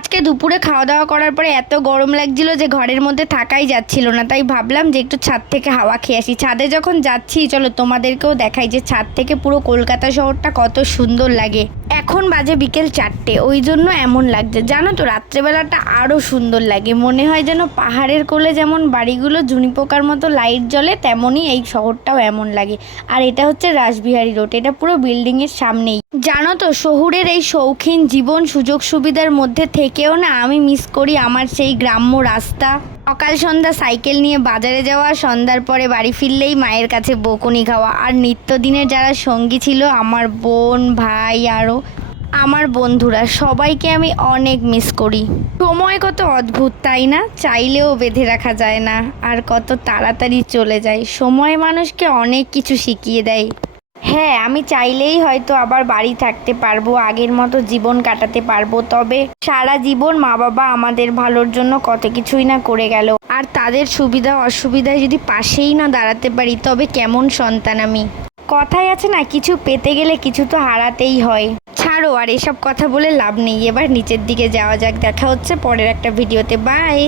আজকে দুপুরে খাওয়া দাওয়া করার পরে এত গরম লাগছিল যে ঘরের মধ্যে থাকাই যাচ্ছিল না, তাই ভাবলাম যে একটু ছাদ থেকে হাওয়া খেয়ে আসি। ছাদে যখন যাচ্ছি চলো তোমাদেরকেও দেখাই যে ছাদ থেকে পুরো কলকাতা শহরটা কত সুন্দর লাগে। এখন বাজে বিকেল 4টে, ওই জন্য এমন লাগছে। জানো তো রাত্রেবেলাটা আরও সুন্দর লাগে, মনে হয় যেন পাহাড়ের কোলে যেমন বাড়িগুলো ঝুনি পোকার মতো লাইট জ্বলে, তেমনই এই শহরটাও এমন লাগে। আর এটা হচ্ছে রাসবিহারী রোড, এটা পুরো বিল্ডিংয়ের সামনেই। জানো তো শহুরের এই শৌখিন জীবন সুযোগ সুবিধার মধ্যে থেকেও না আমি মিস করি আমার সেই গ্রাম্য রাস্তা। সকাল সন্ধ্যা সাইকেল নিয়ে বাজারে যাওয়া, সন্ধ্যার পরে বাড়ি ফিরলেই মায়ের কাছে বকুনি খাওয়া, আর নিত্যদিনের যারা সঙ্গী ছিল আমার বোন ভাই আরও আমার বন্ধুরা, সবাইকে আমি অনেক মিস করি। সময় কত অদ্ভুত তাই না, চাইলেও বেঁধে রাখা যায় না, আর কত তাড়াতাড়ি চলে যায়। সময় মানুষকে অনেক কিছু শিখিয়ে দেয়। হ্যাঁ, আমি চাইলেই হয়তো আবার বাড়ি থাকতে পারবো, আগের মতো জীবন কাটাতে পারবো, তবে সারা জীবন মা বাবা আমাদের ভালোর জন্য কত কিছুই না করে গেল, আর তাদের সুবিধা অসুবিধায় যদি পাশেই না দাঁড়াতে পারি তবে কেমন সন্তান আমি। কথায় আছে না, কিছু পেতে গেলে কিছু তো হারাতেই হয়। ছাড়ো আর এসব কথা বলে লাভ নেই, এবার নিচের দিকে যাওয়া যাক। দেখা হচ্ছে পরের একটা ভিডিওতে। বাই।